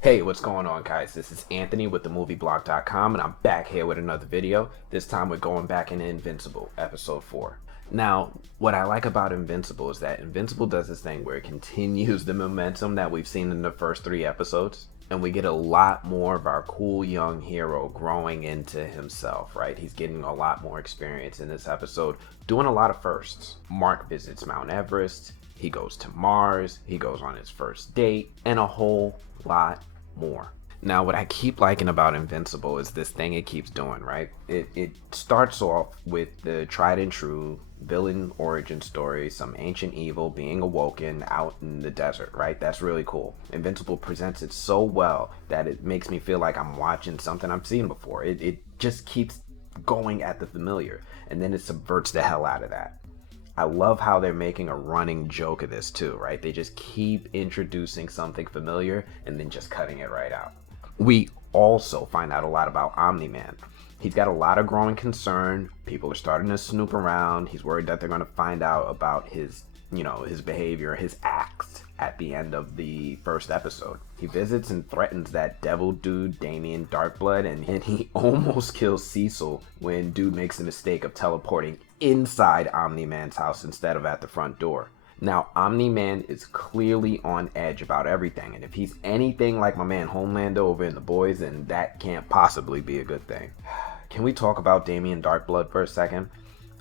Hey, what's going on, guys? This is Anthony with themovieblog.com, and I'm back here with another video. This time we're going back into Invincible, episode 4. Now, what I like about Invincible is that Invincible does this thing where it continues the momentum that we've seen in the first 3 episodes, and we get a lot more of our cool young hero growing into himself, right? He's getting a lot more experience in this episode, doing a lot of firsts. Mark visits Mount Everest, he goes to Mars, he goes on his first date, and a whole lot more. Now, what I keep liking about Invincible is this thing it keeps doing, right? It starts off with the tried and true villain origin story, some ancient evil being awoken out in the desert, right? That's really cool. Invincible presents it so well that it makes me feel like I'm watching something I've seen before. It just keeps going at the familiar, and then it subverts the hell out of that. I love how they're making a running joke of this too, right? They just keep introducing something familiar and then just cutting it right out. We also find out a lot about Omni Man. He's got a lot of growing concern. People are starting to snoop around. He's worried that they're going to find out about his behavior, his acts at the end of the first episode. He visits and threatens that devil dude, Damien Darkblood, and he almost kills Cecil when dude makes the mistake of teleporting inside Omni-Man's house instead of at the front door. Now, Omni-Man is clearly on edge about everything, and if he's anything like my man Homelander over in The Boys, then that can't possibly be a good thing. Can we talk about Damien Darkblood for a second?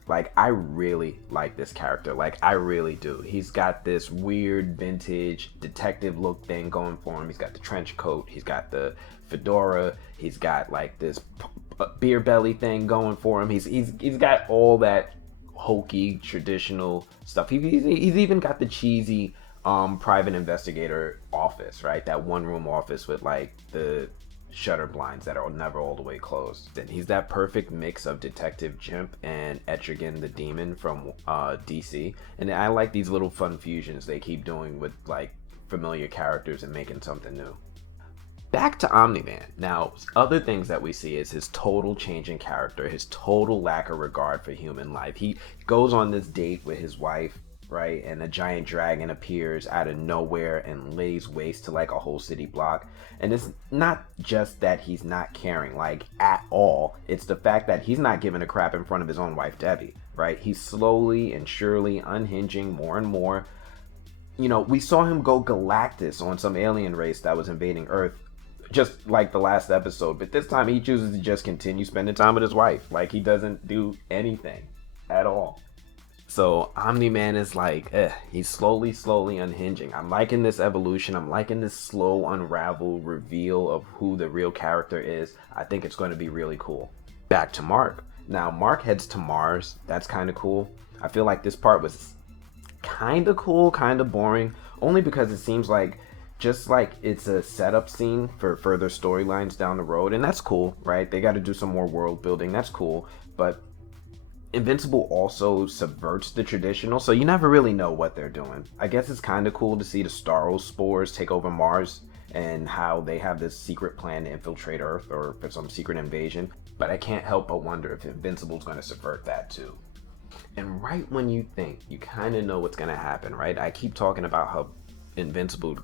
Like, I really like this character. Like, I really do. He's got this weird vintage detective look thing going for him. He's got the trench coat. He's got the fedora. He's got like this beer belly thing going for him. He's got all that hokey traditional stuff. He's even got the cheesy private investigator office, right? That one room office with like the shutter blinds that are never all the way closed. Then he's that perfect mix of Detective Chimp and Etrigan the Demon from DC. And I like these little fun fusions they keep doing with like familiar characters and making something new. Back to Omni-Man. Now, other things that we see is his total change in character, his total lack of regard for human life. He goes on this date with his wife, right? And a giant dragon appears out of nowhere and lays waste to like a whole city block. And it's not just that he's not caring, like, at all. It's the fact that he's not giving a crap in front of his own wife, Debbie, right? He's slowly and surely unhinging more and more. You know, we saw him go Galactus on some alien race that was invading Earth, just like the last episode, but this time he chooses to just continue spending time with his wife. Like, he doesn't do anything at all. So Omni-Man is like, he's slowly unhinging. I'm liking this evolution. I'm liking this slow unravel reveal of who the real character is. I think it's going to be really cool. Back to Mark. Now, Mark heads to Mars. That's kind of cool. I feel like this part was kind of cool, kind of boring, only because it seems like just like it's a setup scene for further storylines down the road, and that's cool, right? They got to do some more world building. That's cool, but Invincible also subverts the traditional, so you never really know what they're doing. I guess it's kind of cool to see the Staros spores take over Mars and how they have this secret plan to infiltrate Earth or for some secret invasion, but I can't help but wonder if Invincible's going to subvert that too. And right when you think you kind of know what's going to happen, right? I keep talking about how Invincible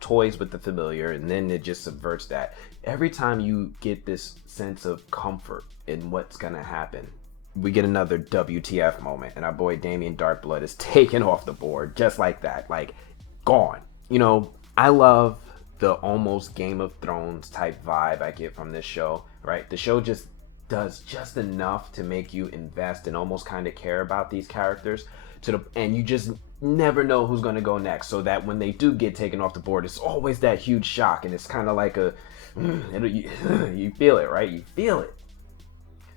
toys with the familiar, and then it just subverts that. Every time you get this sense of comfort in what's going to happen, we get another WTF moment, and our boy Damien Darkblood is taken off the board just like that, like gone. You know, I love the almost Game of Thrones type vibe I get from this show, right? The show just does just enough to make you invest and almost kind of care about these characters and you just never know who's going to go next, so that when they do get taken off the board, it's always that huge shock, and it's kind of like you feel it, right? You feel it.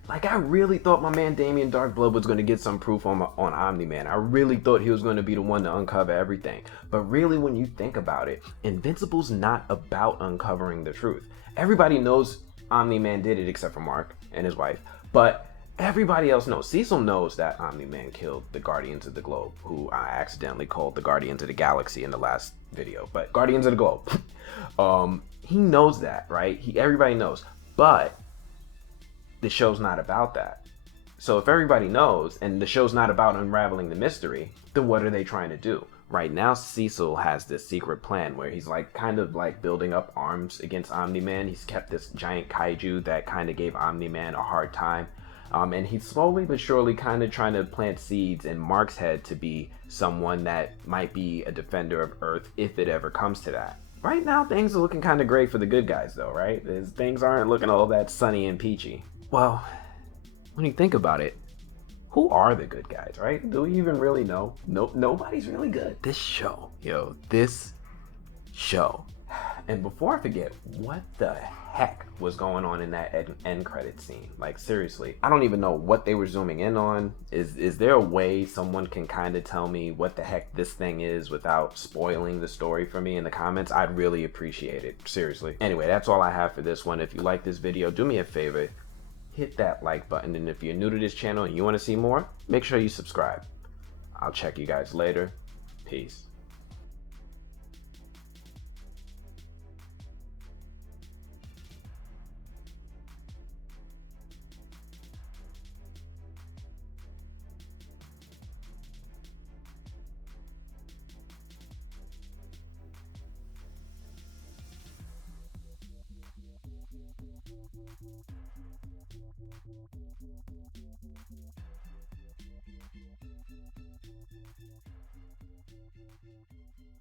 Like, I really thought my man Damien Darkblood was going to get some proof on Omni-Man. I really thought he was going to be the one to uncover everything. But really, when you think about it, Invincible's not about uncovering the truth. Everybody knows Omni-Man did it except for Mark and his wife. But everybody else knows. Cecil knows that Omni-Man killed the Guardians of the Globe, who I accidentally called the Guardians of the Galaxy in the last video. But Guardians of the Globe. He knows that, right? Everybody knows. But the show's not about that. So if everybody knows and the show's not about unraveling the mystery, then what are they trying to do? Right now, Cecil has this secret plan where he's like kind of like building up arms against Omni Man. He's kept this giant kaiju that kind of gave Omni Man a hard time. And he's slowly but surely kind of trying to plant seeds in Mark's head to be someone that might be a defender of Earth if it ever comes to that. Right now, things are looking kind of great for the good guys, though, right? Things aren't looking all that sunny and peachy. Well, when you think about it, who are the good guys, right? Do we even really know? Nobody's really good. This show. And before I forget, what the heck was going on in that end credit scene? Like, seriously, I don't even know what they were zooming in on. Is there a way someone can kind of tell me what the heck this thing is without spoiling the story for me in the comments? I'd really appreciate it, seriously. Anyway, that's all I have for this one. If you like this video, do me a favor, hit that like button, and if you're new to this channel and you want to see more, make sure you subscribe. I'll check you guys later. Peace.